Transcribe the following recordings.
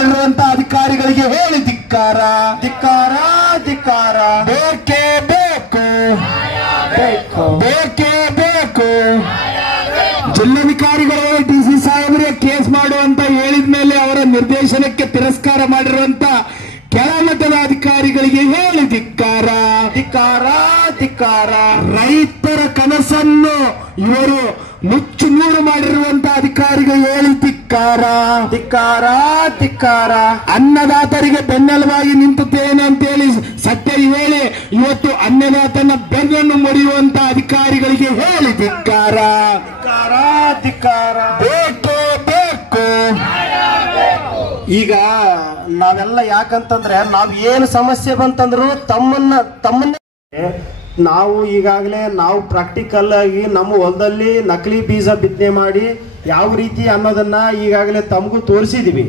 ಮಾಡಿರುವಂತ ಅಧಿಕಾರಿಗಳಿಗೆ ಹೇಳಿ ಧಿಕ್ಕಾರ ಧಿಕ್ಕಾರ ಧಿಕ್ಕಾರ. ಬೇಕೇ ಬೇಕು ಬೇಕೇ ಬೇಕು. ಜಿಲ್ಲಾಧಿಕಾರಿಗಳು ಡಿಸಿ ಸಾಹೇಬರಿಗೆ ಕೇಸ್ ಮಾಡುವಂತ ಹೇಳಿದ ಮೇಲೆ ಅವರ ನಿರ್ದೇಶನಕ್ಕೆ ತಿರಸ್ಕಾರ ಮಾಡಿರುವಂತ ಕೆಳಮಟ್ಟದ ಅಧಿಕಾರಿಗಳಿಗೆ ಹೇಳಿ ಧಿಕ್ಕಾರ ಧಿಕ್ಕಾರ ಧಿಕ್ಕಾರ. ರೈತರ ಕನಸನ್ನು ಇವರು ನುಚ್ಚು ನೂರು ಮಾಡಿರುವಂತ ಅಧಿಕಾರಿಗಳು ಹೇಳಿ ಧಿಕ್ಕಾರ ಧಿಕ್ಕಾರ ಧಿಕ್ಕಾರ. ಅನ್ನದಾತರಿಗೆ ಬೆನ್ನೆಲುಬಾಗಿ ನಿಂತುತ್ತೇನೆ ಅಂತೇಳಿ ಸತ್ಯ ಹೇಳಿ ಇವತ್ತು ಅನ್ನದಾತನ ಬೆನ್ನನ್ನು ಮುರಿಯುವಂತ ಅಧಿಕಾರಿಗಳಿಗೆ ಹೇಳಿ ಧಿಕ್ಕಾರ ಧಿಕ್ಕಾರ ಧಿಕ್ಕಾರ. ಬೇಕೇ ಬೇಕು. ಈಗ ನಾವೆಲ್ಲ ಯಾಕಂತಂದ್ರೆ ನಾವ್ ಏನು ಸಮಸ್ಯೆ ಬಂತಂದ್ರು ತಮ್ಮನ್ನ ನಾವು ಈಗಾಗಲೇ ನಾವು ಪ್ರಾಕ್ಟಿಕಲ್ ಆಗಿ ನಮ್ಮ ಹೊಲದಲ್ಲಿ ನಕಲಿ ಬೀಜ ಬಿತ್ತನೆ ಮಾಡಿ ಯಾವ ರೀತಿ ಅನ್ನೋದನ್ನ ಈಗಾಗಲೇ ತಮಗೂ ತೋರಿಸಿದೀವಿ,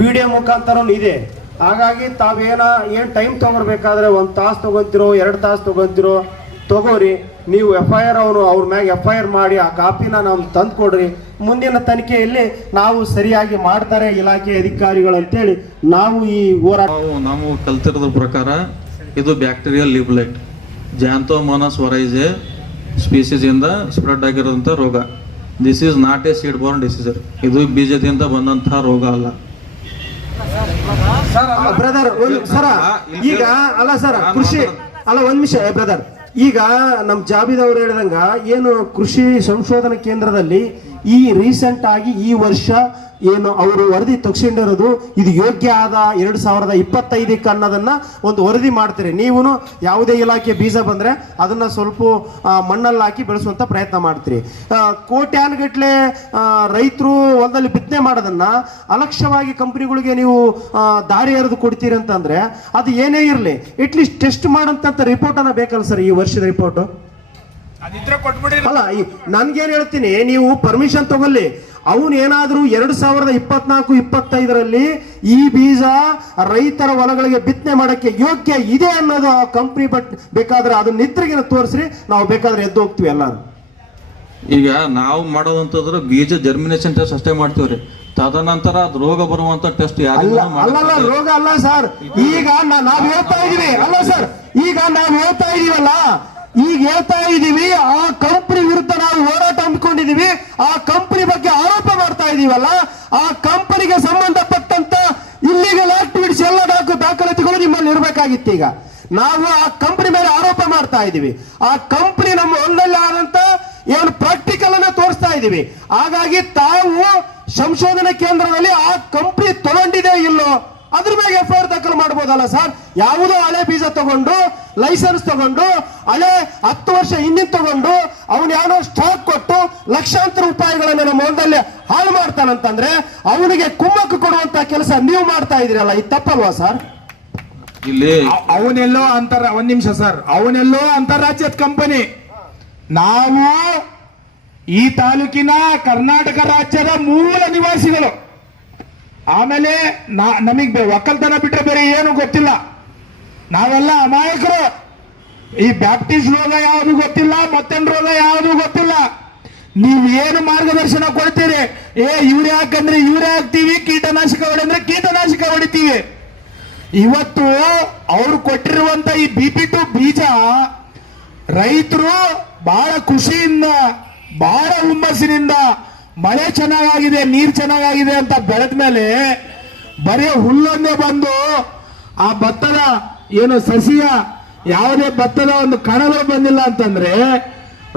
ವಿಡಿಯೋ ಮುಖಾಂತರ ಇದೆ. ಹಾಗಾಗಿ ಏನ್ ಟೈಮ್ ತಗೊಳ್ಬೇಕಾದ್ರೆ 1 ತಾಸು ತಗೊಂತಿರೋ 2 ತಾಸು ತಗೊಂತಿರೋ ತಗೋರಿ. ನೀವು FIR ಅವ್ರ ಮ್ಯಾಗ FIR ಮಾಡಿ ಆ ಕಾಪಿನ ನಮ್ಗೆ ತಂದು ಕೊಡ್ರಿ. ಮುಂದಿನ ತನಿಖೆಯಲ್ಲಿ ನಾವು ಸರಿಯಾಗಿ ಮಾಡ್ತಾರೆ ಇಲಾಖೆ ಅಧಿಕಾರಿಗಳು ಅಂತೇಳಿ ನಾವು ಈ ಹೋರಾಟ. ನಾವು ಕಲ್ತಿರೋದ್ರ ಪ್ರಕಾರ ಇದು ಬ್ಯಾಕ್ಟೀರಿಯಲ್ ಲಿಬ್ಲೈಟ್ ಜಾಂಥೋಮೋನಾಸ್ ವರೈಸೆ ಸ್ಪೀಸೀಸ್ ಇಂದ ಸ್ಪ್ರೆಡ್ ಆಗಿರೋಂಥ ರೋಗ. This is not a seed borne disease. ಇದು ಬೀಜದಿಂದ ಬಂದಂತಹ ರೋಗ ಅಲ್ಲ ಬ್ರದರ್. ಸರ ಈಗ ಅಲ್ಲ ಸರ್ ಕೃಷಿ ಅಲ್ಲ, ಒಂದ್ ನಿಮಿಷ ಬ್ರದರ್. ಈಗ ನಮ್ಮ ಜಾಬೀದ್ ಅವರು ಹೇಳಿದಂಗ ಏನು ಕೃಷಿ ಸಂಶೋಧನಾ ಕೇಂದ್ರದಲ್ಲಿ ಈ ರೀಸೆಂಟ್ ಆಗಿ ಈ ವರ್ಷ ಏನು ಅವರು ವರದಿ ತಗೊಂಡಿರೋದು ಇದು ಯೋಗ್ಯ ಆದ 2025 ಅನ್ನೋದನ್ನ ಒಂದು ವರದಿ ಮಾಡ್ತೀರಿ. ನೀವು ಯಾವುದೇ ಇಲಾಖೆ ಬೀಜ ಬಂದ್ರೆ ಅದನ್ನ ಸ್ವಲ್ಪ ಮಣ್ಣಲ್ಲಿ ಹಾಕಿ ಬೆಳೆಸುವಂತ ಪ್ರಯತ್ನ ಮಾಡ್ತೀರಿ. ಕೋಟ್ಯಾನುಗಟ್ಲೆ ರೈತರು ಹೊಲದಲ್ಲಿ ಬಿತ್ತನೆ ಮಾಡೋದನ್ನ ಅಲಕ್ಷ್ಯವಾಗಿ ಕಂಪನಿಗಳಿಗೆ ನೀವು ದಾರಿ ಎರೆದು ಕೊಡ್ತೀರಿ ಅಂತಂದ್ರೆ ಅದು ಏನೇ ಇರಲಿ ಅಟ್ಲೀಸ್ಟ್ ಟೆಸ್ಟ್ ಮಾಡೋಂಥ ರಿಪೋರ್ಟ್ ಅನ್ನ ಬೇಕಲ್ಲ ಸರ್, ಈ ವರ್ಷದ ರಿಪೋರ್ಟ್ ಅಲ್ಲ. ನನ್ಗೇನ್ ಹೇಳ್ತೀನಿ, ನೀವು ಪರ್ಮಿಷನ್ ತಗೊಳ್ಳಿ. ಅವನು ಏನಾದ್ರೂ 2024-25 ಈ ಬೀಜ ರೈತರ ಹೊಲಗಳಿಗೆ ಬಿತ್ತನೆ ಮಾಡಕ್ಕೆ ಯೋಗ್ಯ ಇದೆ ಅನ್ನೋದು ಕಂಪ್ನಿ ಬೇಕಾದ್ರೆ ಅದನ್ನ ನಿದ್ರೆಗೆ ತೋರಿಸ್ರಿ, ನಾವು ಬೇಕಾದ್ರೆ ಎದ್ದು ಹೋಗ್ತೀವಿ ಎಲ್ಲಾರು. ಈಗ ನಾವು ಮಾಡೋದಂತಂದ್ರೆ ಬೀಜ ಜರ್ಮಿನೇಷನ್ ಟೆಸ್ಟ್ ಅಷ್ಟೇ ಮಾಡ್ತೀವ್ರಿ. ತದನಂತರ ಅದು ರೋಗ ಬರುವಂತ ಟೆಸ್ಟ್ ಅಲ್ಲ ರೋಗ ಅಲ್ಲ ಸರ್. ಈಗ ನಾವ್ ಹೇಳ್ತಾ ಇದೀವಿ ಅಲ್ಲ ಸರ್, ಈಗ ನಾವ್ ಹೇಳ್ತಾ ಇದೀವಲ್ಲ, ಈಗ ಹೇಳ್ತಾ ಇದೀವಿ ಆ ಕಂಪನಿ ವಿರುದ್ಧ ನಾವು ಹೋರಾಟ ಹಮ್ಮಿಕೊಂಡಿದೀವಿ. ಆ ಕಂಪನಿ ಬಗ್ಗೆ ಆರೋಪ ಮಾಡ್ತಾ ಇದೀವಲ್ಲ, ಆ ಕಂಪನಿಗೆ ಸಂಬಂಧಪಟ್ಟಂತ ಇಲ್ಲಿಗಲ್ ಆಕ್ಟಿವಿಟೀಸ್ ಎಲ್ಲ ದಾಖಲಾತಿಗಳು ನಿಮ್ಮಲ್ಲಿ ಇರಬೇಕಾಗಿತ್ತು. ಈಗ ನಾವು ಆ ಕಂಪನಿ ಮೇಲೆ ಆರೋಪ ಮಾಡ್ತಾ ಇದೀವಿ. ಆ ಕಂಪನಿ ನಮ್ಮ ಹೊಲದಲ್ಲಿ ಆದಂತ ಏನು ಪ್ರಾಕ್ಟಿಕಲ್ ಅನ್ನ ತೋರಿಸ್ತಾ ಇದೀವಿ. ಹಾಗಾಗಿ ತಾವು ಸಂಶೋಧನಾ ಕೇಂದ್ರದಲ್ಲಿ ಆ ಕಂಪನಿ ತಗೊಂಡಿದೆ ಇಲ್ಲೋ ಅದ್ರ ಮೇಲೆ FIR ದಾಖಲು ಮಾಡಬಹುದಲ್ಲ ಸರ್. ಯಾವುದೋ ಹಳೆ ಬೀಜ ತಗೊಂಡು ಲೈಸೆನ್ಸ್ ತಗೊಂಡು ಹಳೆ 10 ವರ್ಷ ಹಿಂದಿನ ತಗೊಂಡು ಅವನು ಯಾರೋ ಸ್ಟಾಕ್ ಕೊಟ್ಟು ಲಕ್ಷಾಂತರ ರೂಪಾಯಿಗಳನ್ನ ನಮ್ಮ ಹೊಲದಲ್ಲಿ ಹಾಳು ಮಾಡ್ತಾನಂತಂದ್ರೆ ಅವನಿಗೆ ಕುಮ್ಮಕ್ಕು ಕೊಡುವಂತ ಕೆಲಸ ನೀವು ಮಾಡ್ತಾ ಇದೀರಲ್ಲ, ಇದು ತಪ್ಪಲ್ವಾ ಸರ್? ಇಲ್ಲಿ ಅವನೆಲ್ಲೋ ಒಂದ್ ನಿಮಿಷ ಸರ್, ಅವನೆಲ್ಲೋ ಅಂತಾರಾಜ್ಯದ ಕಂಪನಿ. ನಾವು ಈ ತಾಲೂಕಿನ ಕರ್ನಾಟಕ ರಾಜ್ಯದ ಮೂಲ ನಿವಾಸಿಗಳು. ಆಮೇಲೆ ನಮಗ್ ಒಕ್ಕಲ್ತನ ಬಿಟ್ರೆ ಬೇರೆ ಏನು ಗೊತ್ತಿಲ್ಲ. ನಾವೆಲ್ಲ ಅಮಾಯಕರು. ಈ ಬ್ಯಾಪ್ಟಿಸ್ಟ್ ರೋಗ ಯಾವುದು ಗೊತ್ತಿಲ್ಲ, ಮತ್ತೊಂದು ರೋಗ ಯಾವುದು ಗೊತ್ತಿಲ್ಲ. ನೀವು ಏನು ಮಾರ್ಗದರ್ಶನ ಕೊಡ್ತೀರಿ, ಯೂರಿಯಾ ಹಾಕಂದ್ರೆ ಯೂರಿಯಾ ಹಾಕ್ತೀವಿ, ಕೀಟನಾಶಕ ಹೊಡೆಂದ್ರೆ ಕೀಟನಾಶಕ ಹೊಡಿತೀವಿ. ಇವತ್ತು ಅವ್ರು ಕೊಟ್ಟಿರುವಂತ ಈ BP2 ಬೀಜ ರೈತರು ಬಹಳ ಖುಷಿಯಿಂದ ಬಹಳ ಹುಮ್ಮಸ್ಸಿನಿಂದ ಮಳೆ ಚೆನ್ನಾಗಿದೆ ನೀರು ಚೆನ್ನಾಗಿದೆ ಅಂತ ಬೆಳೆದ ಮೇಲೆ ಬರೀ ಹುಲ್ಲೊಂದೇ ಬಂದು ಆ ಭತ್ತದ ಏನು ಸಸಿಯ ಯಾವುದೇ ಭತ್ತದ ಒಂದು ಕಣಗಳು ಬಂದಿಲ್ಲ ಅಂತಂದ್ರೆ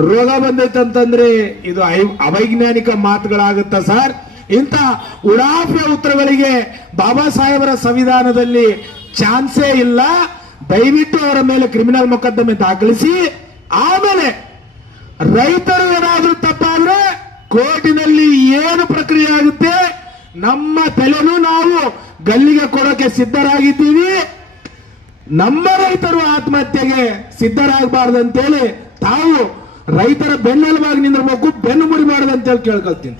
ರೋಗ ಬಂದೈತಂತಂದ್ರೆ ಇದು ಅವೈಜ್ಞಾನಿಕ ಮಾತುಗಳಾಗುತ್ತ ಸರ್. ಇಂಥ ಉಡಾಫೆ ಉತ್ತರಗಳಿಗೆ ಬಾಬಾ ಸಾಹೇಬರ ಸಂವಿಧಾನದಲ್ಲಿ ಚಾನ್ಸೇ ಇಲ್ಲ. ದಯವಿಟ್ಟು ಅವರ ಮೇಲೆ ಕ್ರಿಮಿನಲ್ ಮೊಕದ್ದಮೆ ದಾಖಲಿಸಿ ಆಮೇಲೆ ರೈತರು ಏನಾದ್ರೂ ತಪ್ಪಾದ್ರೆ ಕೋರ್ಟಿನಲ್ಲಿ ಏನು ಪ್ರಕ್ರಿಯೆ ಆಗುತ್ತೆ ನಮ್ಮ ತಲೆನೂ ನಾವು ಗಲ್ಲಿಗೆ ಕೊಡೋಕೆ ಸಿದ್ಧರಾಗಿದ್ದೀವಿ. ನಮ್ಮ ರೈತರು ಆತ್ಮಹತ್ಯೆಗೆ ಸಿದ್ಧರಾಗಬಾರ್ದಂತೇಳಿ ತಾವು ರೈತರ ಬೆನ್ನೆಲುಬಾಗಿ ನಿಂದಿರಬೇಕು, ಬೆನ್ನು ಮುರಿಬಾರ್ದು ಅಂತೇಳಿ ಕೇಳ್ಕೊಳ್ತೀನಿ.